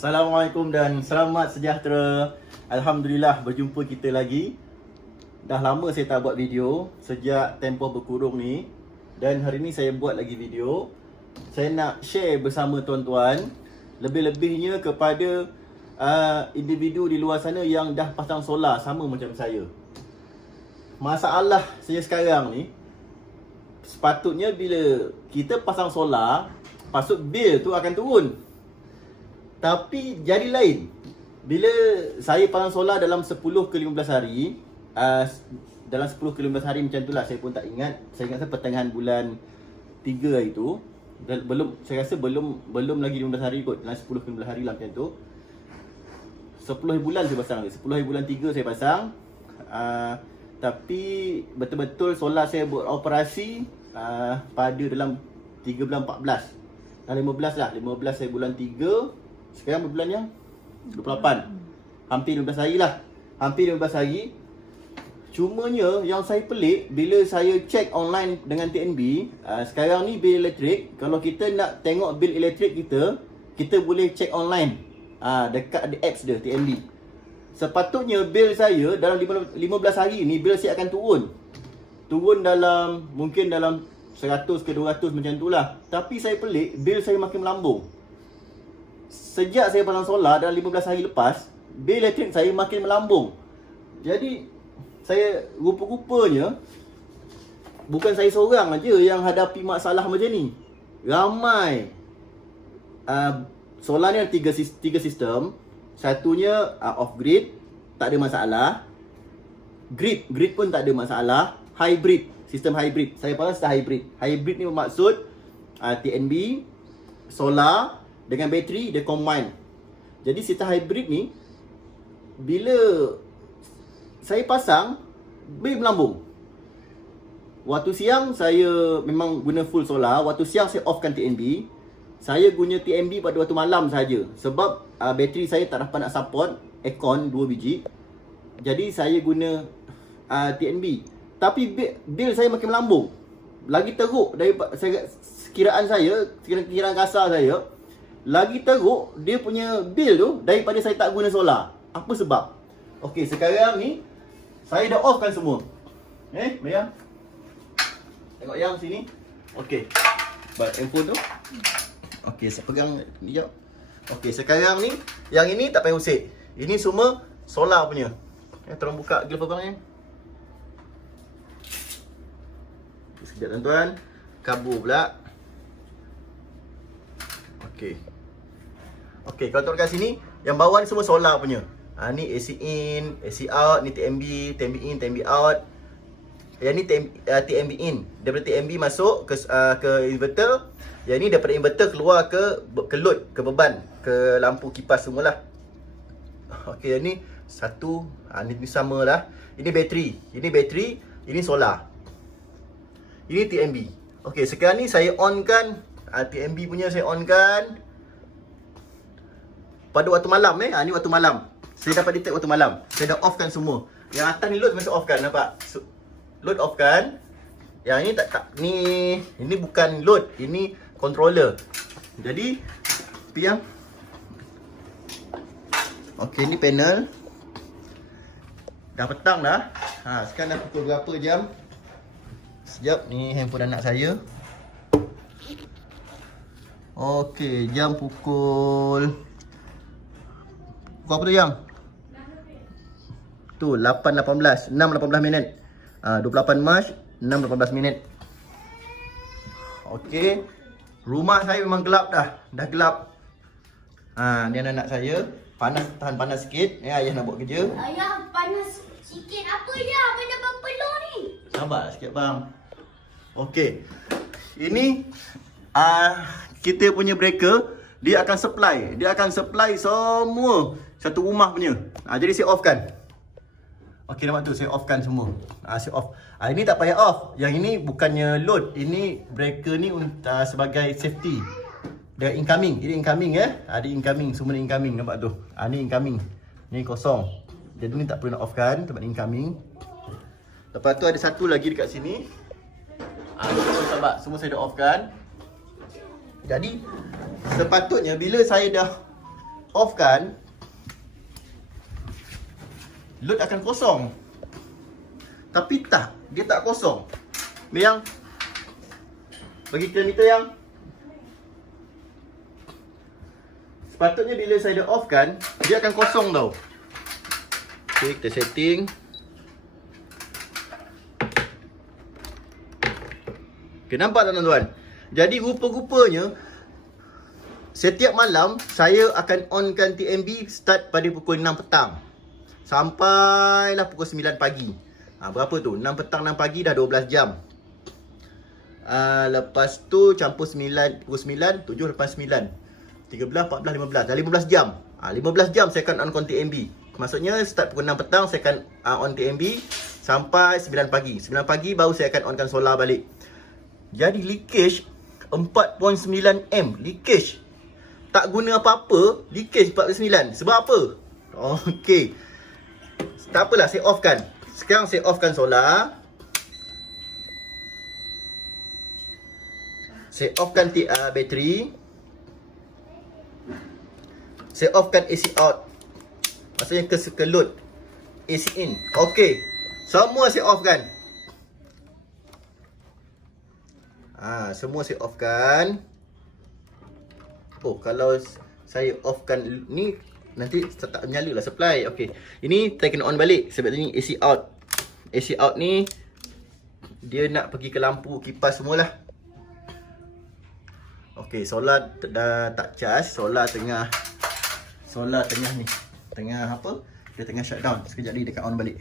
Assalamualaikum dan selamat sejahtera. Alhamdulillah berjumpa kita lagi. Dah lama saya tak buat video sejak tempoh berkurung ni. Dan hari ni saya buat lagi video. Saya nak share bersama tuan-tuan, lebih-lebihnya kepada individu di luar sana yang dah pasang solar sama macam saya. Masalah saya sekarang ni, sepatutnya bila kita pasang solar, patut bil tu akan turun. Tapi jadi lain. Bila saya pasang solar dalam 10 ke 15 hari, dalam 10 ke 15 hari macam tu lah, saya pun tak ingat. Saya ingat pertengahan bulan 3 hari tu. Belum, saya rasa belum lagi 15 hari kot. Dalam 10 ke 15 hari lah macam tu. 10 hari bulan saya pasang. 10 hari bulan 3 saya pasang. Tapi betul-betul solar saya beroperasi pada dalam 3 bulan 14. Dan 15 lah. 15 saya bulan 3. Sekarang bulan yang 28. Hampir 15 hari lah. Hampir 15 hari. Cumanya yang saya pelik, bila saya check online dengan TNB, sekarang ni bil elektrik, kalau kita nak tengok bil elektrik kita boleh check online dekat apps dia, TNB. Sepatutnya bil saya dalam 15 hari ni, bil saya akan turun. Turun dalam, mungkin dalam 100 ke 200 macam tu lah. Tapi saya pelik, bil saya makin melambung. Sejak saya pasang solar dalam 15 hari lepas, bil elektrik saya makin melambung. Jadi saya rupa-rupanya bukan saya seorang aja yang hadapi masalah macam ni. Ramai. Solar ni ada tiga sistem. Satunya off grid, tak ada masalah. Grid pun tak ada masalah. Hybrid, sistem hybrid. Saya pasang sistem hybrid. Hybrid ni bermaksud TNB, solar dengan bateri dia combine. Jadi sistem hybrid ni, bila saya pasang, bil melambung. Waktu siang saya memang guna full solar. Waktu siang saya offkan TNB. Saya guna TNB pada waktu malam saja. Sebab bateri saya tak dapat nak support aircon 2 biji. Jadi saya guna TNB. Tapi bil saya makin melambung. Lagi teruk daripada kiraan kasar saya. Lagi teruk dia punya bil tu daripada saya tak guna solar. Apa sebab? Okey, sekarang ni saya dah offkan semua. Bayang. Tengok yang sini. Okey. Buat handphone tu. Okey, saya pegang ni jap. Okey, sekarang ni yang ini tak payah usik. Ini semua solar punya. Tolong buka glove abang ni. Sekejap tuan-tuan. Kabur pula. Okey. Okey, kalau tengok kat sini, yang bawah ni semua solar punya. Ni AC in, AC out, ni TNB, TNB in, TNB out. Yang ni TNB in. Daripada TNB masuk ke inverter. Yang ni daripada inverter keluar ke load, ke beban, ke lampu kipas semualah. Okey, yang ni satu, ni sama lah. Ini bateri, ini solar. Ini TNB. Okey, sekarang ni saya onkan TNB punya, saya onkan pada waktu malam. Ni waktu malam. Saya dapat detect waktu malam. Saya dah offkan semua. Yang atas ni load masih offkan, nampak? Load offkan. Yang ni ini bukan load, ini controller. Jadi piang. Okey, ni panel. Dah petang dah. Sekarang dah pukul berapa jam? Sekejap, ni handphone anak saya. Okey, jam pukul apa tu jam? Tu 8.18, 6.18 minit. 28 Mac, 6.18 minit. Okey. Rumah saya memang gelap dah. Dah gelap. Ni anak-anak saya. Tahan panas sikit. Ayah nak buat kerja. Ayah panas sikit. Apa je? Abang dah berpeluh ni. Sabar sikit bang. Okey. Ini kita punya breaker. Dia akan supply semua satu rumah punya. Jadi saya offkan. Okey, nampak tu, saya offkan semua. Saya off. Ini tak payah off. Yang ini bukannya load. Ini breaker ni sebagai safety. Dia incoming. Ini incoming Ada incoming, semua ni incoming, nampak tu. Ni incoming. Ni kosong. Jadi ni tak perlu nak offkan, tempat ni incoming. Lepas tu ada satu lagi dekat sini. Semua saya dah offkan. Jadi sepatutnya bila saya dah off kan, load akan kosong. Tapi tak, dia tak kosong. Yang bagi kilometer yang sepatutnya bila saya dah off kan, dia akan kosong tau. Okay, kita setting. Okay, nampak tak tuan-tuan? Jadi rupa-rupanya setiap malam saya akan onkan TMB start pada pukul 6 petang sampailah pukul 9 pagi. Berapa tu? 6 petang 6 pagi dah 12 jam. Lepas tu campur 9, pukul 9, 7 lepas 9, 13, 14, 15. Dah 15 jam. 15 jam saya akan on TMB. Maksudnya start pukul 6 petang saya akan on TMB sampai 9 pagi. 9 pagi baru saya akan onkan solar balik. Jadi leakage 4.9 M. Leakage. Tak guna apa-apa, leakage 4.9. Sebab apa? Okey. Tak apalah, saya off kan. Sekarang saya off kan solar. Saya off kan bateri. Saya off kan AC out. Maksudnya ke load. AC in. Okey. Semua saya off kan. Semua saya off kan. Oh, kalau saya off kan ni nanti tak menyala lah supply. Okey. Ini saya kena on balik sebab ni AC out. AC out ni dia nak pergi ke lampu kipas semualah. Okey, solar dah tak charge. Solar tengah ni. Tengah apa? Dia tengah shutdown. Sekejap lagi dekat on balik.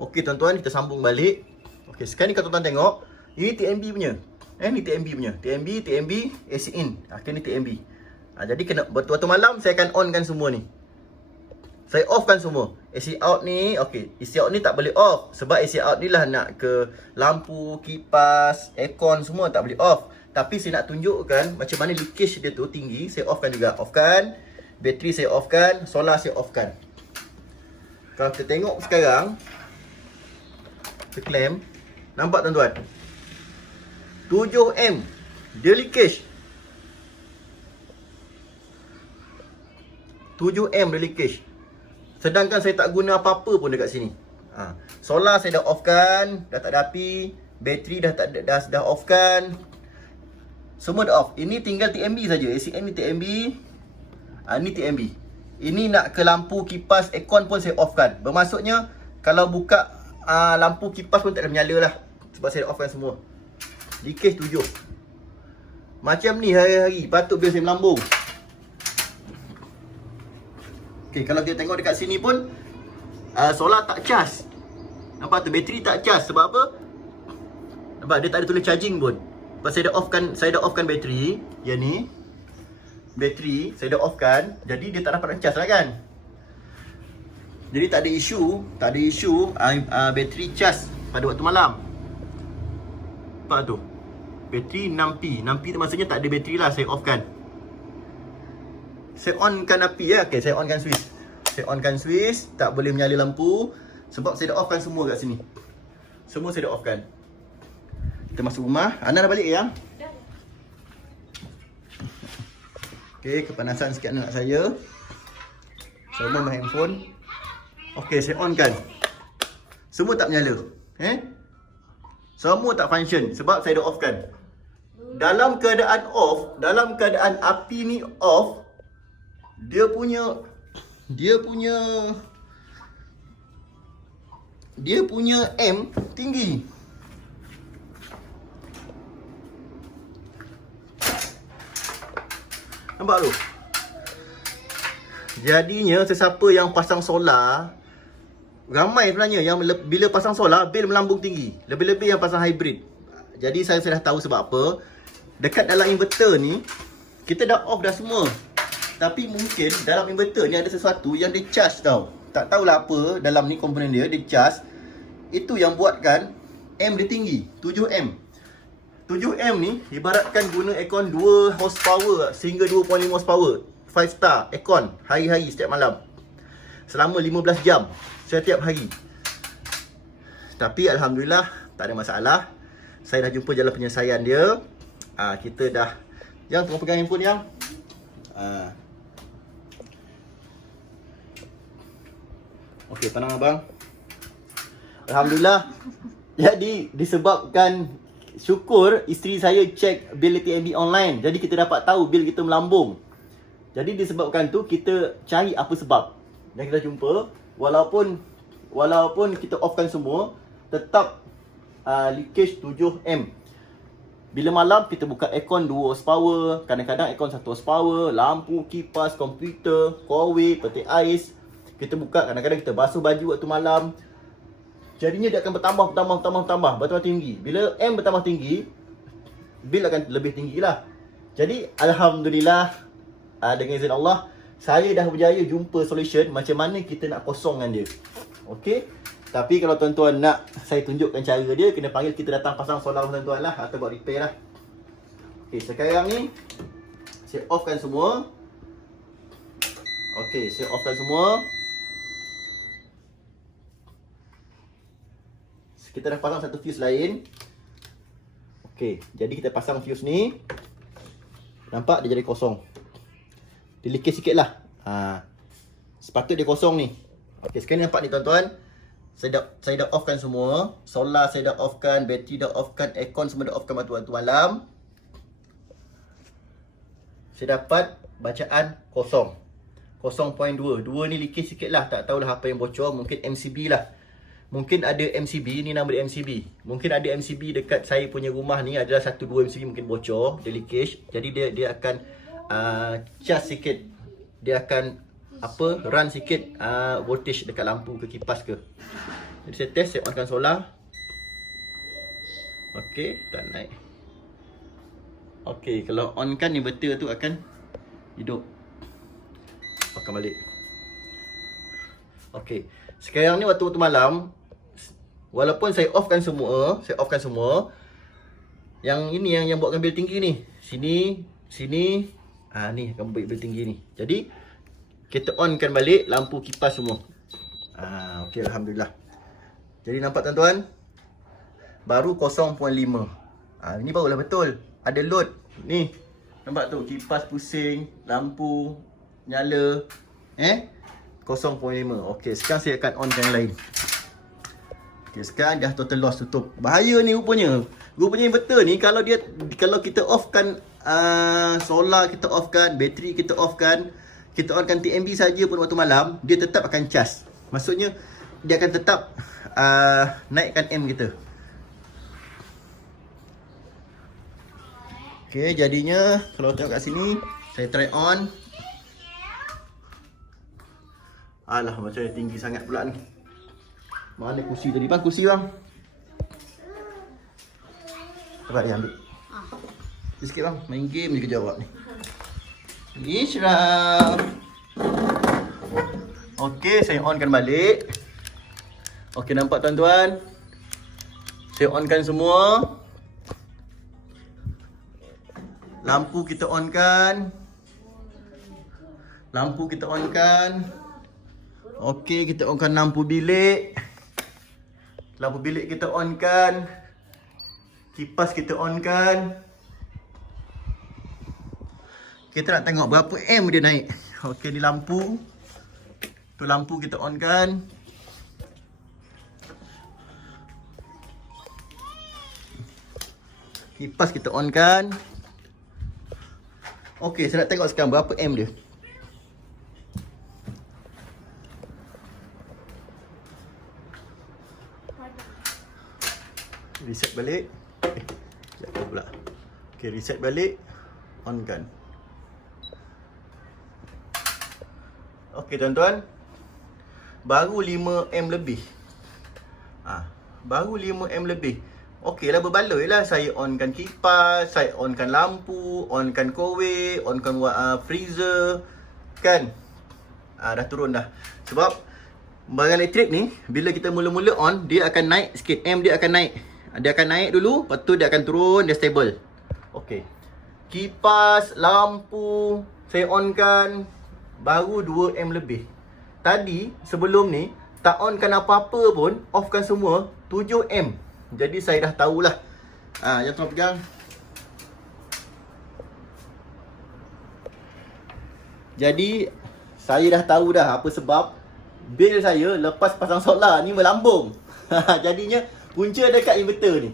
Okey tuan-tuan, kita sambung balik. Okey, sekarang ni kalau tuan-tuan tengok, ini TMB punya. Ni TMB punya. TMB, AC in. Ni TMB. Jadi kena waktu malam saya akan on kan semua ni. Saya off kan semua. AC out ni, okey. AC out ni tak boleh off sebab AC out ni lah nak ke lampu, kipas, aircon semua tak boleh off. Tapi saya nak tunjukkan macam mana leakage dia tu tinggi. Saya off kan juga. Off kan. Bateri saya off kan. Solar saya off kan. Kalau kita tengok sekarang, kita claim, nampak tuan-tuan? 7M dia leakage. 7M dia leakage. Sedangkan saya tak guna apa-apa pun dekat sini. Solar saya dah off kan, dah tak ada api. Bateri dah off kan. Semua dah off. Ini tinggal TMB saja. ACN ni TMB. Ni TMB. Ini nak ke lampu, kipas, aircon pun saya off kan. Bermaksudnya kalau buka lampu kipas pun tak ada menyala lah. Sebab saya dah off kan semua. Leakage 7. Macam ni hari-hari. Patut biar saya melambung. Okay, kalau kita tengok dekat sini pun solar tak charge. Nampak tu? Bateri tak charge. Sebab apa? Nampak dia tak ada tulis charging pun. Sebab saya dah off kan bateri. Yang ni bateri saya dah off kan. Jadi dia tak dapat nak charge lah kan. Jadi tak ada isu bateri charge pada waktu malam. Nampak tu? Bateri 6P. 6P tu maksudnya tak ada bateri lah. Saya off kan. Saya on kan api ya. Okay, saya on kan switch. Saya on kan switch. Tak boleh menyala lampu. Sebab saya dah off kan semua kat sini. Semua saya dah off kan. Kita masuk rumah. Ana dah balik ya? Dah. Okay, kepanasan sikit anak saya. Semua main handphone. Okay, saya on kan. Semua tak menyala. Semua tak function. Sebab saya dah off kan. Dalam keadaan off, dalam keadaan api ni off, dia punya M tinggi. Nampak tu? Jadinya sesiapa yang pasang solar, ramai sebenarnya yang bila pasang solar bil melambung tinggi. Lebih-lebih yang pasang hybrid. Jadi saya dah tahu sebab apa. Dekat dalam inverter ni kita dah off dah semua. Tapi mungkin dalam inverter ni ada sesuatu yang dia charge tau. Tak tahulah apa dalam ni komponen dia charge. Itu yang buatkan M dia tinggi, 7M. 7M ni ibaratkan guna aircon 2 horsepower sehingga 2.5 horsepower. 5 star aircon hari-hari setiap malam. Selama 15 jam setiap hari. Tapi alhamdulillah tak ada masalah. Saya dah jumpa jalan penyelesaian dia. Kita dah Yang tengah pegang handphone yang. Okey, tenang abang. Alhamdulillah. Jadi disebabkan syukur isteri saya check bil ATMB online. Jadi kita dapat tahu bil kita melambung. Jadi disebabkan tu kita cari apa sebab. Dan kita jumpa walaupun kita offkan semua, tetap leakage 7M. Bila malam kita buka aircon 2 horsepower, kadang-kadang aircon 1 horsepower, lampu, kipas, komputer, korek, peti ais. Kita buka, kadang-kadang kita basuh baju waktu malam. Jadinya dia akan bertambah tinggi. Bila M bertambah tinggi, bil akan lebih tinggi lah. Jadi Alhamdulillah, dengan izin Allah, saya dah berjaya jumpa solution macam mana kita nak kosongkan dia. Okey. Tapi kalau tuan-tuan nak saya tunjukkan cara dia, kena panggil kita datang pasang solar tuan-tuan lah, atau buat repair lah. Okey, sekarang ni saya offkan semua. Okey, saya offkan semua. Kita dah pasang satu fuse lain. Okey, jadi kita pasang fuse ni. Nampak dia jadi kosong. Dia leakage sikit lah. Sepatut dia kosong ni. Okey, sekarang nampak ni tuan-tuan. Saya dah offkan semua. Solar saya dah offkan, bateri dah offkan, aircon semua dah offkan waktu malam. Saya dapat bacaan kosong. 0.2. 2 ni leakage sikit lah. Tak tahulah apa yang bocor. Mungkin MCB lah. Mungkin ada MCB, ni nama dia MCB. Mungkin ada MCB dekat saya punya rumah ni, adalah 1-2 MCB mungkin bocor, dia leakage. Jadi dia akan charge sikit. Dia akan run sikit voltage dekat lampu ke kipas ke. Jadi saya test, saya onkan solar. Okey, tak naik. Okey, kalau onkan inverter tu akan hidup. Pakai balik. Okey. Sekarang ni waktu malam, walaupun saya offkan semua, yang ini yang buatkan bil tinggi ni. Sini, ni akan buat bil tinggi ni. Jadi kita onkan balik lampu kipas semua. Okey, alhamdulillah. Jadi nampak tuan-tuan, baru 0.5. Ini barulah betul. Ada load. Ni. Nampak tu, kipas pusing, lampu nyala. 0.5. Okey, sekarang saya akan onkan yang lain. Okey, sekarang dah total loss tutup. Bahaya ni rupanya. Rupanya inverter ni kalau kita offkan solar, kita offkan, bateri kita offkan, kita onkan TMB saja pun waktu malam, dia tetap akan charge. Maksudnya dia akan tetap naikkan M kita. Okey, jadinya kalau tengok kat sini, saya try on. Alah, macam tinggi sangat pula ni. Mana kursi tadi bang? Kursi bang. Cepat dia ambil. Sikit bang, main game je kerja awak ni. Ishraf. Okey, saya onkan balik. Okey, nampak tuan-tuan. Saya onkan semua. Lampu kita onkan. Okey, kita onkan lampu bilik. Lampu bilik kita onkan. Kipas kita onkan. Kita nak tengok berapa M dia naik. Okey, ni lampu. Tu lampu kita onkan. Kipas kita onkan. Okey, saya nak tengok sekarang berapa M dia. Reset balik. Jatuh pula. Okey, reset balik. On kan. Okey tuan-tuan. Baru 5M lebih. Baru 5M lebih. Okey lah, berbaloi lah. Saya onkan kipas, saya onkan lampu, onkan korek, onkan freezer. Kan? Dah turun dah. Sebab barang elektrik ni, bila kita mula-mula on, dia akan naik sikit. M dia akan naik. Dia akan naik dulu, lepas tu dia akan turun, dia stable. Okey. Kipas, lampu, saya onkan, baru 2M lebih. Tadi, sebelum ni, tak onkan apa-apa pun, offkan semua, 7M. Jadi saya dah tahulah. Yang tuan pegang. Jadi saya dah tahu dah apa sebab bil saya lepas pasang solar ni melambung. Jadinya punca dekat inverter ni.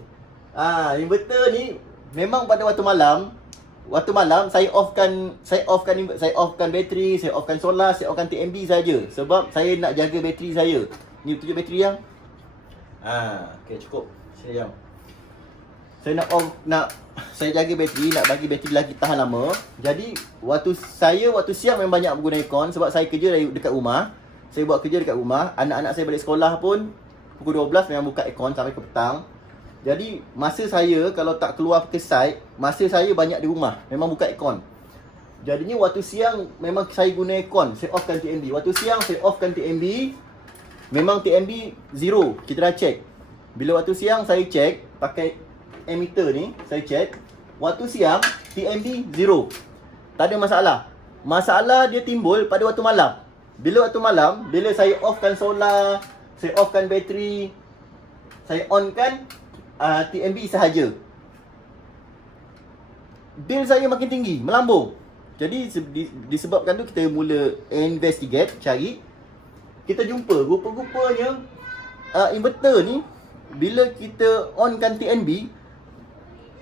Inverter ni memang pada waktu malam saya offkan bateri, saya offkan solar, saya offkan TMB saja sebab saya nak jaga bateri saya. Ni tunjuk bateri yang. Okey cukup. Sini yang. Saya jaga bateri, nak bagi bateri lagi tahan lama. Jadi waktu siang memang banyak guna aircon sebab saya kerja dekat rumah. Saya buat kerja dekat rumah, anak-anak saya balik sekolah pun pukul 12 memang buka aircon sampai ke petang. Jadi masa saya kalau tak keluar ke site, masa saya banyak di rumah, memang buka aircon. Jadinya waktu siang memang saya guna aircon, saya offkan TMB. Waktu siang saya offkan TMB, memang TMB zero, kita dah check. Bila waktu siang saya check, pakai ammeter ni, saya check. Waktu siang, TMB zero. Tak ada masalah. Masalah dia timbul pada waktu malam. Bila waktu malam, bila saya offkan solar, saya offkan bateri, saya onkan TMB sahaja, bil saya makin tinggi, melambung. Jadi disebabkan tu kita mula investigate, cari. Kita jumpa rupa-rupanya inverter ni bila kita onkan TNB,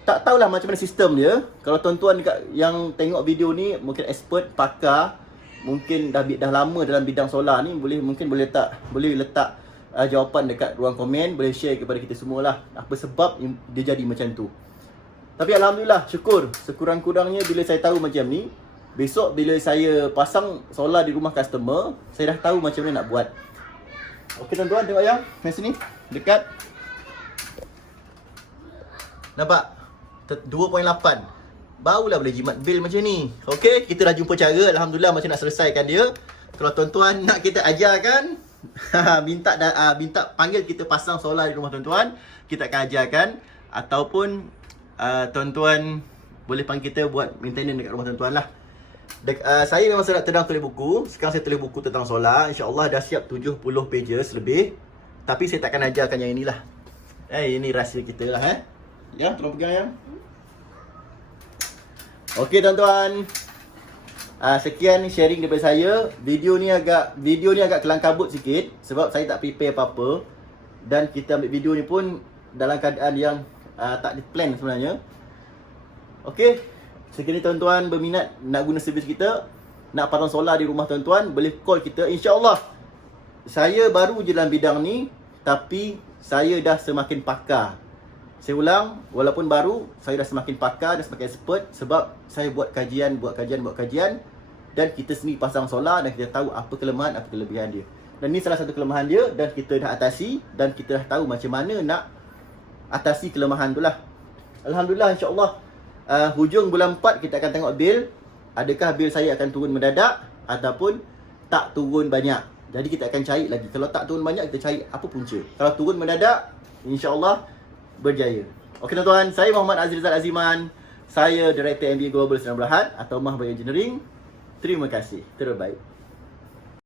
tak tahulah macam mana sistem dia. Kalau tuan-tuan yang tengok video ni mungkin expert, pakar, mungkin dah lama dalam bidang solar ni, boleh letak jawapan dekat ruang komen, boleh share kepada kita semualah apa sebab dia jadi macam tu. Tapi alhamdulillah, syukur sekurang-kurangnya bila saya tahu macam ni, besok bila saya pasang solar di rumah customer, saya dah tahu macam mana nak buat. Okey tuan-tuan, tengok yang di sini dekat. Nampak? 2.8. Barulah boleh jimat bil macam ni. Okey, kita dah jumpa cara alhamdulillah macam nak selesaikan dia. Kalau tuan-tuan nak kita ajarkan, minta panggil kita pasang solar di rumah tuan-tuan, kita akan ajarkan. Ataupun tuan-tuan boleh panggil kita buat maintenance dekat rumah tuan-tuan lah. Saya memang sedang tulis buku. Sekarang saya tulis buku tentang solar. InsyaAllah dah siap 70 pages lebih. Tapi saya takkan ajarkan yang inilah. Ini rahsia kita lah. Ya, tolong pegang yang. Okey tuan-tuan. Sekian sharing daripada saya. Video ni agak kelang kabut sikit sebab saya tak prepare apa-apa. Dan kita ambil video ni pun dalam keadaan yang tak di plan sebenarnya. Okey. Sekiranya tuan-tuan berminat nak guna servis kita, nak pasang solar di rumah tuan-tuan, boleh call kita. InsyaAllah. Saya baru je dalam bidang ni, tapi saya dah semakin pakar. Saya ulang, walaupun baru, saya dah semakin pakar, dah semakin expert sebab saya buat kajian, dan kita sendiri pasang solar dan kita tahu apa kelemahan, apa kelebihan dia. Dan ni salah satu kelemahan dia dan kita dah atasi dan kita dah tahu macam mana nak atasi kelemahan tu lah. Alhamdulillah, insyaAllah hujung bulan 4 kita akan tengok bil. Adakah bil saya akan turun mendadak ataupun tak turun banyak. Jadi kita akan cari lagi. Kalau tak turun banyak, kita cari apa punca. Kalau turun mendadak, insyaAllah berjaya. Okey tuan-tuan, saya Muhammad Azrizal Aziman. Saya Director MBA Global Sdn Bhd atau Mahbar Engineering. Terima kasih. Terbaik.